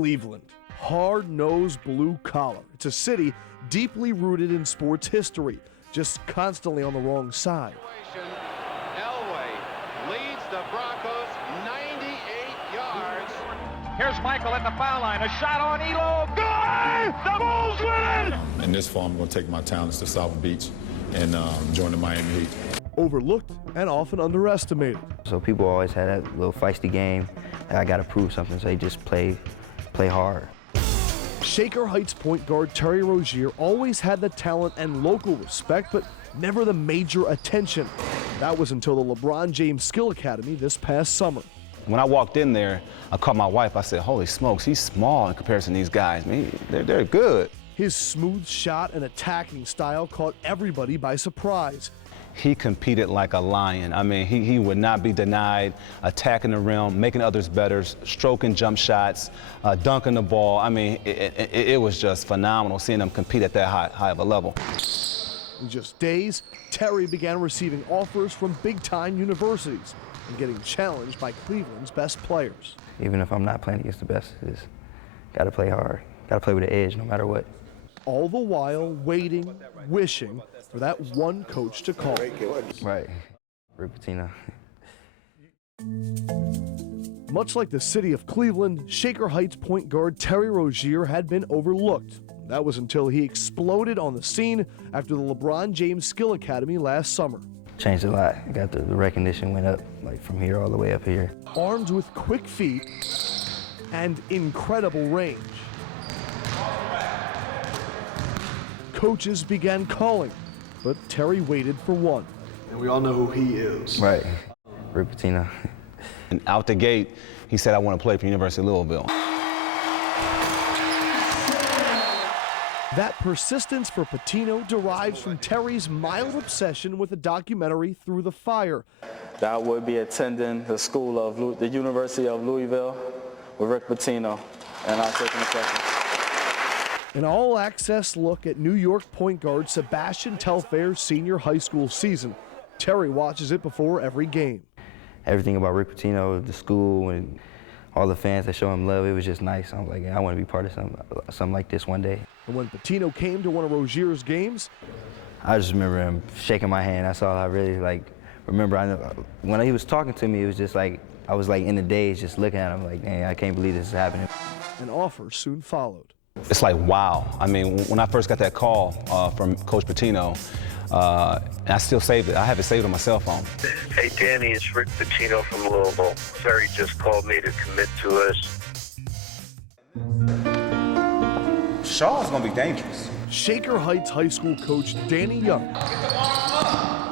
Cleveland, hard-nosed blue collar. It's a city deeply rooted in sports history, just constantly on the wrong side. Elway leads the Broncos 98 yards. Here's Michael at the foul line. A shot on Elo. Good! The Bulls win! In this fall, I'm going to take my talents to South Beach and join the Miami Heat. Overlooked and often underestimated. So people always had that little feisty game. I got to prove something, so they just play hard. Shaker Heights point guard Terry Rozier always had the talent and local respect, but never the major attention. That was until the LeBron James Skill Academy this past summer. When I walked in there, I called my wife. I said, holy smokes, he's small in comparison to these guys. Man, they're good. His smooth shot and attacking style caught everybody by surprise. He competed like a lion. I mean, he would not be denied, attacking the rim, making others better, stroking jump shots, dunking the ball. I mean, it was just phenomenal seeing him compete at that high of a level. In just days, Terry began receiving offers from big-time universities and getting challenged by Cleveland's best players. Even if I'm not playing against the best, just got to play hard. Got to play with the edge no matter what. All the while waiting, wishing for that one coach to call. Right, Rick Pitino. Much like the city of Cleveland, Shaker Heights point guard Terry Rozier had been overlooked. That was until he exploded on the scene after the LeBron James Skill Academy last summer. Changed a lot. I got the recognition went up, like from here all the way up here. Armed with quick feet and incredible range, coaches began calling, but Terry waited for one. And we all know who he is. Right, Rick Pitino. And out the gate, he said, I want to play for University of Louisville. That persistence for Pitino derives from Terry's mild obsession with the documentary Through the Fire. That would be attending the school of the University of Louisville with Rick Pitino, and I'll take the question. An all-access look at New York point guard Sebastian Telfair's senior high school season. Terry watches it before every game. Everything about Rick Pitino, the school, and all the fans that show him love, it was just nice. I was like, yeah, I want to be part of something like this one day. And when Pitino came to one of Rozier's games, I just remember him shaking my hand. That's all I really remember. When he was talking to me, it was just like, I was like in the daze just looking at him like, dang, I can't believe this is happening. An offer soon followed. It's like, wow. I mean, when I first got that call from Coach Pitino, and I still saved it. I have it saved on my cell phone. Hey, Danny, it's Rick Pitino from Louisville. Terry just called me to commit to us. Shaw's gonna be dangerous. Shaker Heights High School coach Danny Young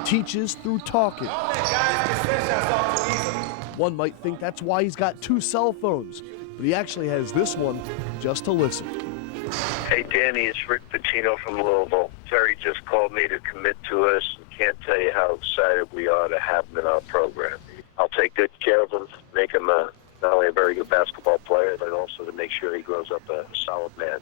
teaches through talking. One might think that's why he's got two cell phones, but he actually has this one just to listen. Hey, Danny, it's Rick Pitino from Louisville. Terry just called me to commit to us. Can't tell you how excited we are to have him in our program. I'll take good care of him, make him not only a very good basketball player, but also to make sure he grows up a solid man.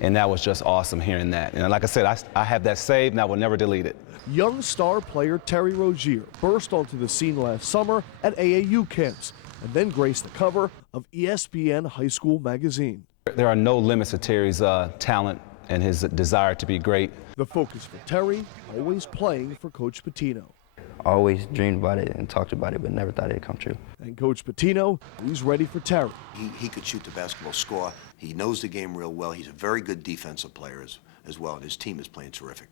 And that was just awesome hearing that. And like I said, I have that saved and I will never delete it. Young star player Terry Rozier burst onto the scene last summer at AAU camps and then graced the cover of ESPN High School magazine. There are no limits to Terry's talent and his desire to be great. The focus for Terry, always playing for Coach Pitino. Always dreamed about it and talked about it, but never thought it'd come true. And Coach Pitino, he's ready for Terry. He could shoot the basketball, score. He knows the game real well. He's a very good defensive player as well, and his team is playing terrific.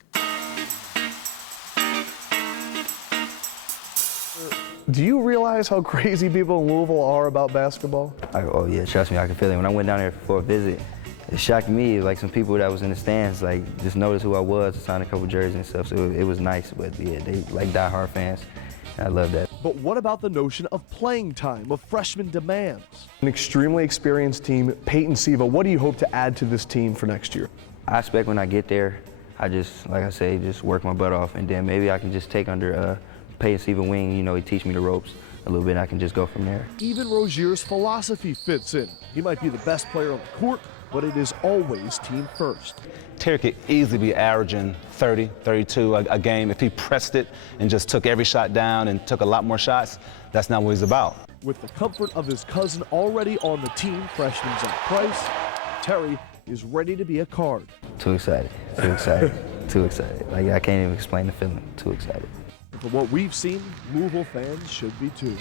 Do you realize how crazy people in Louisville are about basketball? Oh yeah, trust me, I can feel it. When I went down there for a visit, it shocked me, like some people that was in the stands, like just noticed who I was, signed a couple jerseys and stuff, so it was nice, but yeah, they like diehard fans, and I love that. But what about the notion of playing time, of freshman demands? An extremely experienced team, Peyton Siva, what do you hope to add to this team for next year? I expect when I get there, I just, like I say, just work my butt off, and then maybe I can just take under Peyton Siva wing, you know, he teach me the ropes a little bit, and I can just go from there. Even Rozier's philosophy fits in. He might be the best player on the court, but it is always team first. Terry could easily be averaging 30, 32 a game if he pressed it and just took every shot down and took a lot more shots. That's not what he's about. With the comfort of his cousin already on the team, freshman Zach Price, Terry is ready to be a Card. Too excited, too excited, too excited. Like, I can't even explain the feeling, too excited. And from what we've seen, Louisville fans should be too.